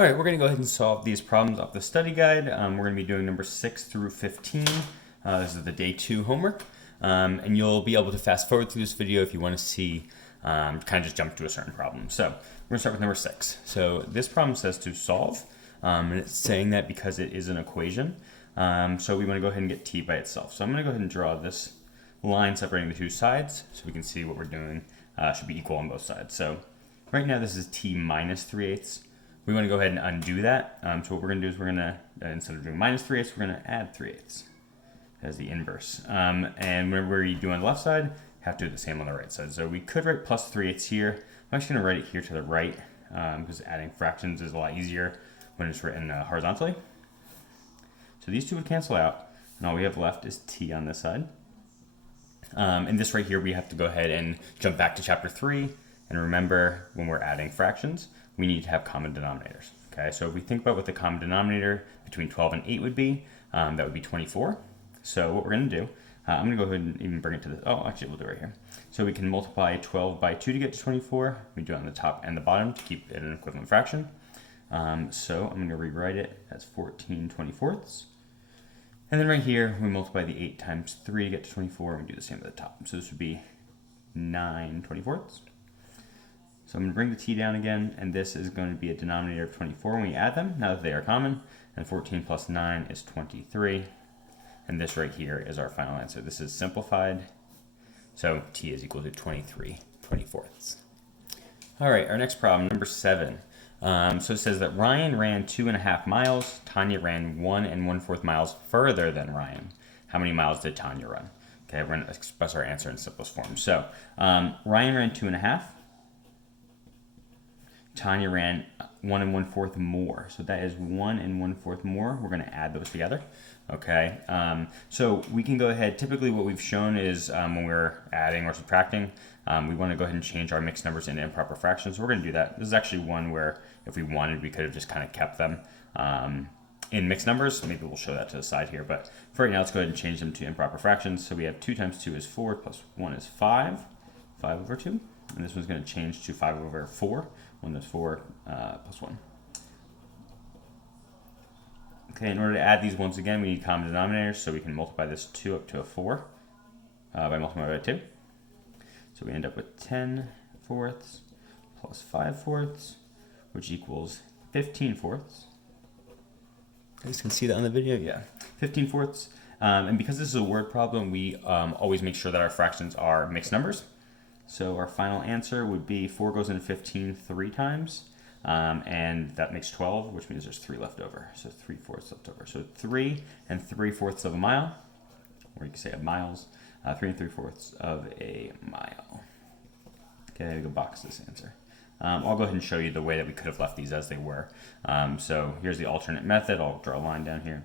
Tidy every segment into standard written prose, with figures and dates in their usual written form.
All right, we're going to go ahead and solve these problems off the study guide. We're going to be doing number 6 through 15. This is the day 2 homework. And you'll be able to fast forward through this video if you want to see, kind of just jump to a certain problem. So we're going to start with number 6. So this problem says to solve, and it's saying that because it is an equation. So we want to go ahead and get t by itself. So I'm going to go ahead and draw this line separating the two sides so we can see what we're doing should be equal on both sides. So right now this is t minus 3/8. We want to go ahead and undo that. So what we're going to do is we're going to, instead of doing minus 3/8, we're going to add 3/8 as the inverse. And whenever you do on the left side, you have to do the same on the right side. So we could write plus 3/8 here. I'm actually going to write it here to the right because adding fractions is a lot easier when it's written horizontally. So these two would cancel out, and all we have left is t on this side. And this right here, we have to go ahead and jump back to chapter 3. And remember, when we're adding fractions, we need to have common denominators. Okay, so if we think about what the common denominator between 12 and 8 would be, that would be 24. So what we're going to do, I'm going to go ahead and even bring it to the, oh, actually we'll do it right here. So we can multiply 12 by 2 to get to 24. We do it on the top and the bottom to keep it an equivalent fraction. So I'm going to rewrite it as 14/24. And then right here, we multiply the 8 times 3 to get to 24, and we do the same at the top. So this would be 9/24. So I'm going to bring the t down again, and this is going to be a denominator of 24 when we add them, now that they are common. And 14 plus 9 is 23. And this right here is our final answer. This is simplified. So t is equal to 23/24. All right, our next problem, number 7. So it says that Ryan ran 2.5 miles. Tanya ran 1 1/4 miles further than Ryan. How many miles did Tanya run? Okay, we're going to express our answer in simplest form. So Ryan ran 2.5. Tanya ran 1 1/4 more. So that is 1 1/4 more. We're going to add those together. Okay. So we can go ahead. Typically what we've shown is when we're adding or subtracting, we want to go ahead and change our mixed numbers into improper fractions. So we're going to do that. This is actually one where if we wanted, we could have just kind of kept them in mixed numbers. Maybe we'll show that to the side here. But for right now, let's go ahead and change them to improper fractions. So we have 2 times 2 is 4 plus 1 is 5. 5/2. And this one's going to change to 5/4. 1 is 4 plus 1. Okay, in order to add these once again, we need common denominators, so we can multiply this 2 up to a 4 by multiplying by 2. So we end up with 10/4 plus 5/4, which equals 15/4. You guys can see that on the video, yeah. 15/4. And because this is a word problem, we always make sure that our fractions are mixed numbers. So our final answer would be 4 goes into 15 3 times, and that makes 12, which means there's 3 left over. So 3/4 left over. So 3 3/4 of a mile, or you can say of miles, 3 3/4 of a mile. Okay, I go box this answer. I'll go ahead and show you the way that we could have left these as they were. So here's the alternate method. I'll draw a line down here.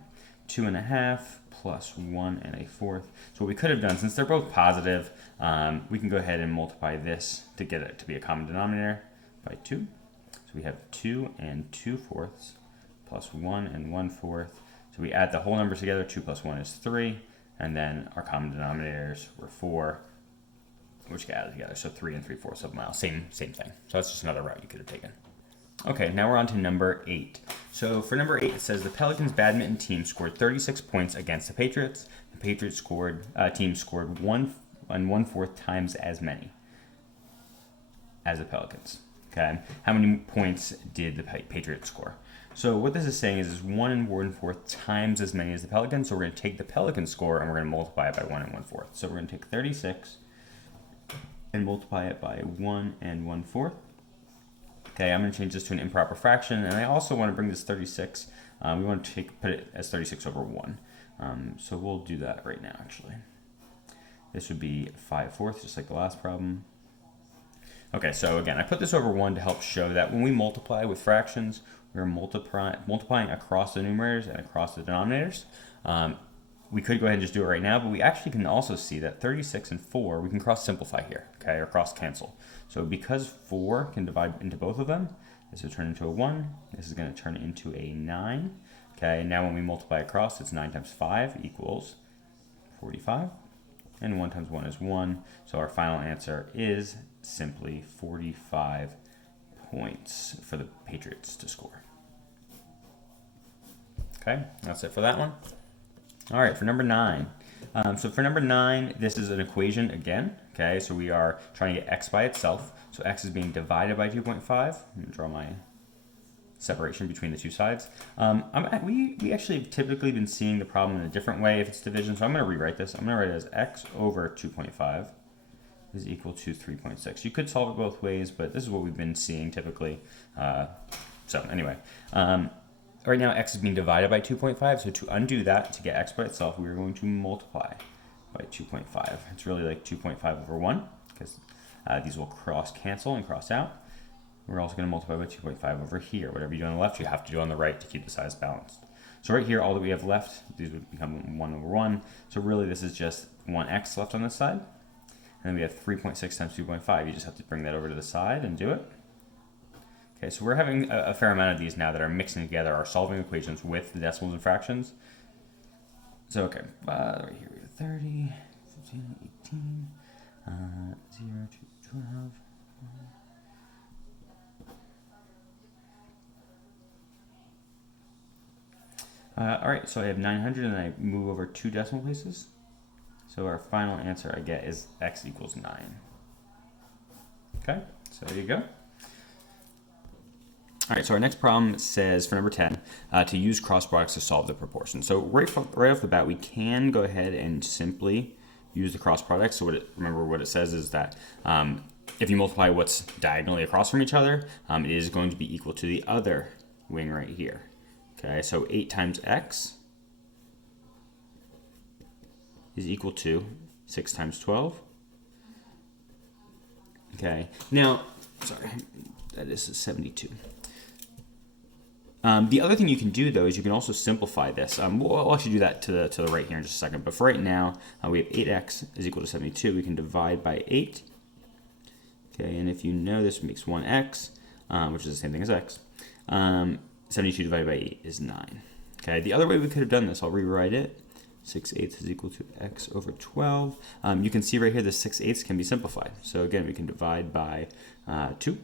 2.5 plus 1 1/4. So what we could have done, since they're both positive, we can go ahead and multiply this to get it to be a common denominator by 2. So we have 2 2/4 plus 1 1/4. So we add the whole numbers together. 2 plus 1 is 3. And then our common denominators were 4, which get added together. So 3 3/4 of a mile. Same thing. So that's just another route you could have taken. Okay, now we're on to number 8. So for number 8, it says the Pelicans badminton team scored 36 points against the Patriots. The Patriots team scored 1 1/4 times as many as the Pelicans. Okay, how many points did the Patriots score? So what this is saying is 1 1/4 times as many as the Pelicans. So we're going to take the Pelican score and we're going to multiply it by 1 1/4. So we're going to take 36 and multiply it by 1 1/4. Okay, I'm going to change this to an improper fraction, and I also want to bring this 36. We want to put it as 36/1. So we'll do that right now, actually. This would be 5/4, just like the last problem. Okay, so again, I put this over 1 to help show that when we multiply with fractions, we're multiplying across the numerators and across the denominators. We could go ahead and just do it right now, but we actually can also see that 36 and 4, we can cross simplify here, okay, or cross cancel. So because 4 can divide into both of them, this will turn into a 1, this is going to turn into a 9. Okay, now when we multiply across, it's 9 times 5 equals 45, and 1 times 1 is 1, so our final answer is simply 45 points for the Patriots to score. Okay, that's it for that one. All right, for number 9. So for number 9, this is an equation again. Okay, so we are trying to get x by itself. So x is being divided by 2.5. Let me draw my separation between the two sides. We actually have typically been seeing the problem in a different way if it's division. So I'm going to rewrite this. I'm going to write it as x over 2.5 is equal to 3.6. You could solve it both ways, but this is what we've been seeing typically. So anyway. Right now, x is being divided by 2.5, so to undo that, to get x by itself, we are going to multiply by 2.5. It's really like 2.5 over 1, because these will cross-cancel and cross out. We're also going to multiply by 2.5 over here. Whatever you do on the left, you have to do on the right to keep the sides balanced. So right here, all that we have left, these would become 1 over 1. So really, this is just 1x left on this side. And then we have 3.6 times 2.5. You just have to bring that over to the side and do it. Okay, so we're having a fair amount of these now that are mixing together our solving equations with the decimals and fractions. So, okay, right here we have 30, 15, 18, 0 to 12. All right, so I have 900 and I move over 2 decimal places. So our final answer I get is x equals 9. Okay, so there you go. All right, so our next problem says, for number 10, to use cross products to solve the proportion. So right off the bat, we can go ahead and simply use the cross product. So remember what it says is that if you multiply what's diagonally across from each other, it is going to be equal to the other wing right here. Okay, so 8 times x is equal to 6 times 12. Okay, now, sorry, that is 72. The other thing you can do, though, is you can also simplify this. We'll actually do that to the right here in just a second. But for right now, we have 8x is equal to 72. We can divide by 8. Okay, and if you know this makes 1x, which is the same thing as x. 72 divided by 8 is 9. Okay, the other way we could have done this, I'll rewrite it. 6/8 is equal to x over 12. You can see right here the 6/8 can be simplified. So again, we can divide by 2.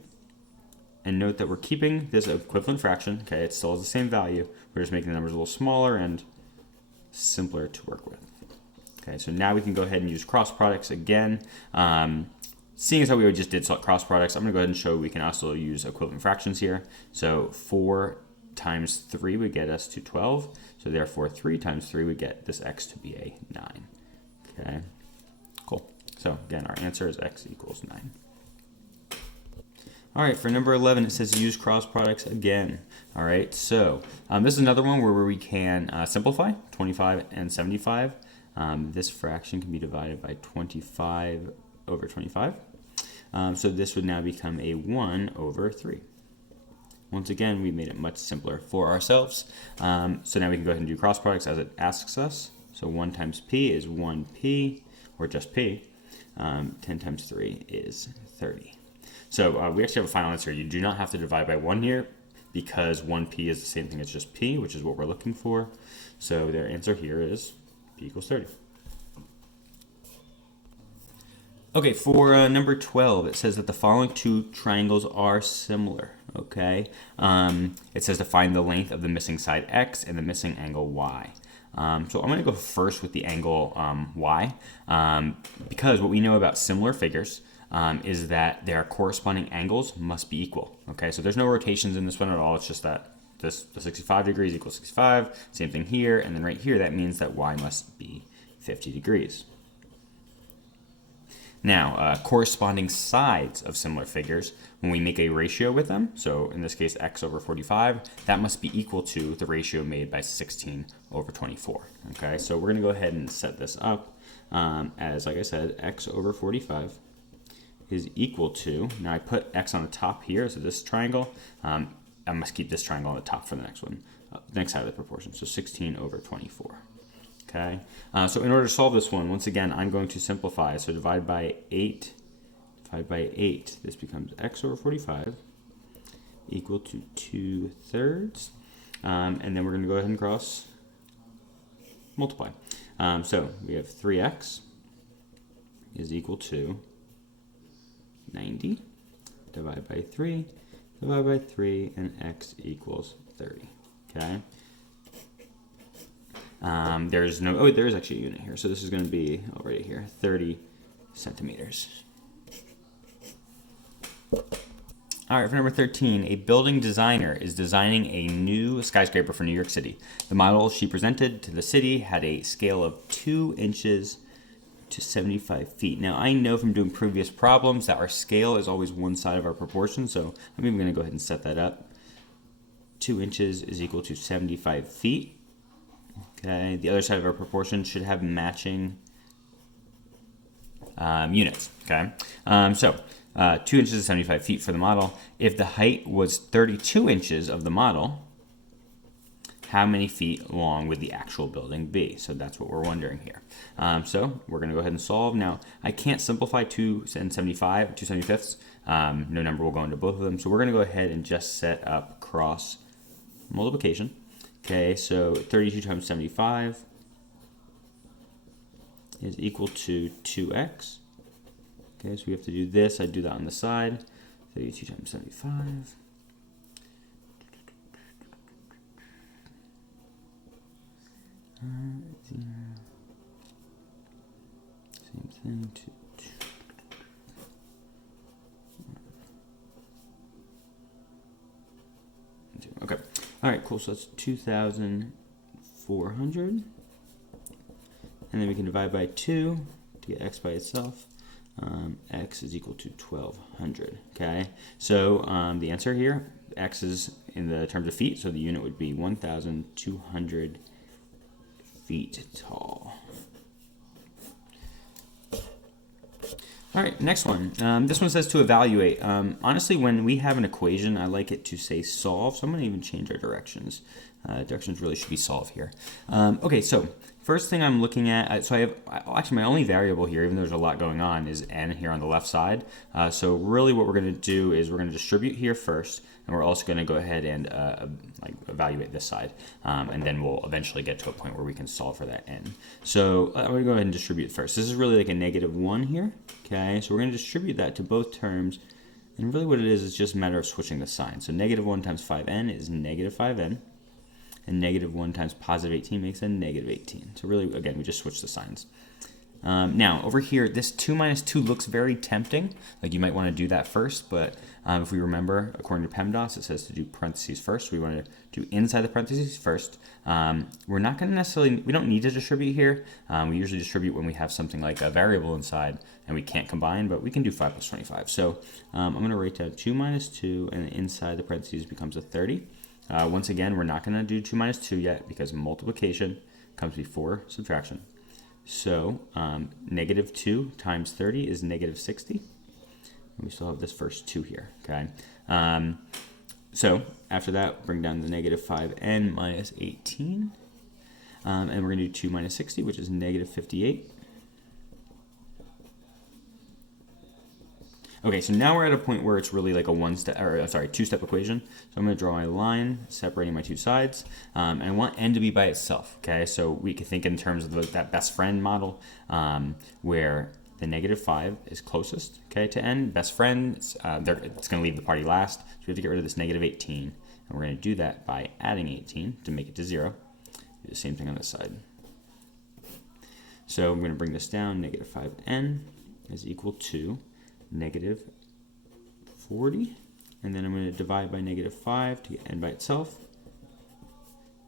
And note that we're keeping this equivalent fraction. Okay, it still has the same value. We're just making the numbers a little smaller and simpler to work with. Okay, so now we can go ahead and use cross products again. Seeing as how we just did cross products, I'm going to go ahead and show we can also use equivalent fractions here. So 4 times 3 would get us to 12. So therefore 3 times 3 would get this x to be a 9. Okay, cool. So again, our answer is x equals 9. All right, for number 11, it says use cross products again. All right, so this is another one where we can simplify 25 and 75. This fraction can be divided by 25 over 25. So this would now become a 1 over 3. Once again, we made it much simpler for ourselves. So now we can go ahead and do cross products as it asks us. So 1 times p is 1p, or just p. 10 times 3 is 30. So we actually have a final answer. You do not have to divide by 1 here because 1p is the same thing as just p, which is what we're looking for. So their answer here is p equals 30. Okay, for number 12, it says that the following 2 triangles are similar, okay? It says to find the length of the missing side x and the missing angle y. So I'm going to go first with the angle y, because what we know about similar figures is that their corresponding angles must be equal. Okay, so there's no rotations in this one at all. It's just that the 65 degrees equals 65. Same thing here, and then right here that means that y must be 50 degrees. Now, corresponding sides of similar figures, when we make a ratio with them, so in this case x over 45, that must be equal to the ratio made by 16 over 24. Okay, so we're going to go ahead and set this up as, like I said, x over 45 is equal to, now I put x on the top here, so this triangle, I must keep this triangle on the top for the next one, next side of the proportion, so 16 over 24. Okay, so in order to solve this one, once again, I'm going to simplify. So divide by 8, this becomes x over 45 equal to 2/3. And then we're going to go ahead and cross multiply. So we have 3x is equal to 90. Divide by 3, and x equals 30. Okay. There's no, oh, there is actually a unit here. So this is going to be already here, 30 centimeters. All right, for number 13, a building designer is designing a new skyscraper for New York City. The model she presented to the city had a scale of 2 inches to 75 feet. Now, I know from doing previous problems that our scale is always one side of our proportion, so I'm even going to go ahead and set that up. 2 inches is equal to 75 feet. Okay, the other side of our proportion should have matching units. Okay, 2 inches is 75 feet for the model. If the height was 32 inches of the model, how many feet long would the actual building be? So that's what we're wondering here. So we're going to go ahead and solve. Now, I can't simplify 2 and 75, 2 75ths. No number will go into both of them. So we're going to go ahead and just set up cross multiplication. Okay, so 32 times 75 is equal to 2x. Okay, so we have to do this. I do that on the side. 32 times 75. Same thing. Okay. All right, cool. So that's 2,400. And then we can divide by 2 to get x by itself. X is equal to 1,200. Okay. So the answer here, x is in the terms of feet, so the unit would be 1,200 feet tall. All right, next one. This one says to evaluate. Honestly, when we have an equation, I like it to say solve, so I'm going to even change our directions. Directions really should be solve here. Okay, so first thing I'm looking at, so I have, actually my only variable here, even though there's a lot going on, is n here on the left side. So really what we're going to do is we're going to distribute here first, and we're also going to go ahead and evaluate this side. And then we'll eventually get to a point where we can solve for that n. So I'm going to go ahead and distribute first. This is really like a -1 here. Okay, so we're going to distribute that to both terms. And really what it is just a matter of switching the sign. So -1 times 5n is -5n. And -1 times positive 18 makes a -18. So really, again, we just switch the signs. Now, over here, this 2 minus 2 looks very tempting. Like you might want to do that first, but if we remember, according to PEMDAS, it says to do parentheses first. So we want to do inside the parentheses first. We're not going to necessarily, we don't need to distribute here. We usually distribute when we have something like a variable inside and we can't combine, but we can do 5 plus 25. So I'm going to write down 2 minus 2, and inside the parentheses becomes a 30. Once again, we're not going to do 2 minus 2 yet because multiplication comes before subtraction. So -2 times 30 is -60. And we still have this first 2 here, okay? So after that, bring down the -5n minus 18. And we're going to do 2 minus 60, which is -58. Okay, so now we're at a point where it's really like a two-step equation. So I'm going to draw my line separating my two sides, and I want n to be by itself. Okay, so we can think in terms of that best friend model, where the -5 is closest, okay, to n. Best friend, it's going to leave the party last, so we have to get rid of this -18, and we're going to do that by adding 18 to make it to 0. Do the same thing on this side. So I'm going to bring this down. -5n is equal to -40, and then I'm going to divide by -5 to get n by itself,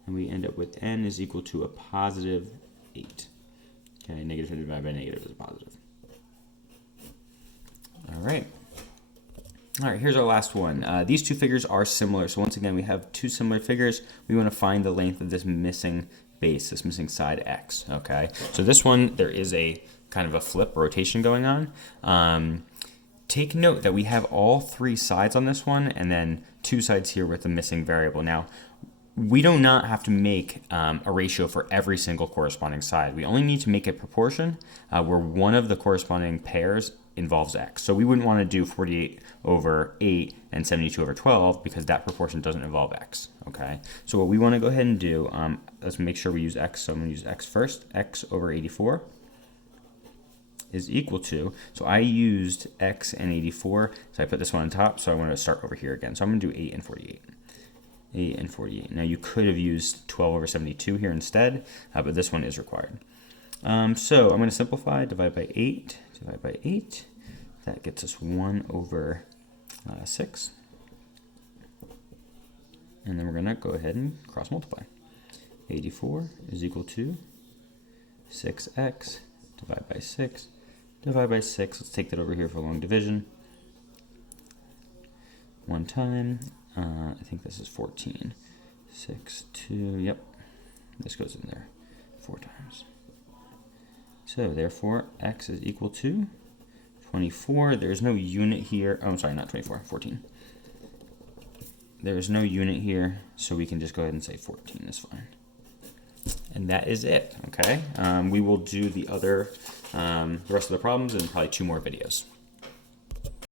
and we end up with n is equal to a positive 8. Okay, negative divided by negative is a positive. All right, here's our last one. These two figures are similar, so once again we have two similar figures. We want to find the length of this missing base, this missing side x. Okay, so this one, there is a kind of a flip rotation going on. Take note that we have all 3 sides on this one, and then 2 sides here with the missing variable. Now, we do not have to make a ratio for every single corresponding side. We only need to make a proportion where one of the corresponding pairs involves x. So we wouldn't want to do 48 over 8 and 72 over 12 because that proportion doesn't involve x. Okay. So what we want to go ahead and do, let's make sure we use x. So I'm going to use x first. X over 84 is equal to, so I used x and 84, so I put this one on top, so I want to start over here again. So I'm going to do 8 and 48. 8, and 48. Now you could have used 12 over 72 here instead, but this one is required. So I'm going to simplify, divide by 8, divide by 8. That gets us 1 over 6. And then we're going to go ahead and cross multiply. 84 is equal to 6x, divide by 6, divide by 6. Let's take that over here for long division. One time, I think this is 14. 6, 2, yep. This goes in there 4 times. So therefore, x is equal to 24. There's no unit here. Oh, I'm sorry, not 24, 14. There's no unit here, so we can just go ahead and say 14 is fine. And that is it, okay? We will do the rest of the problems in probably 2 more videos.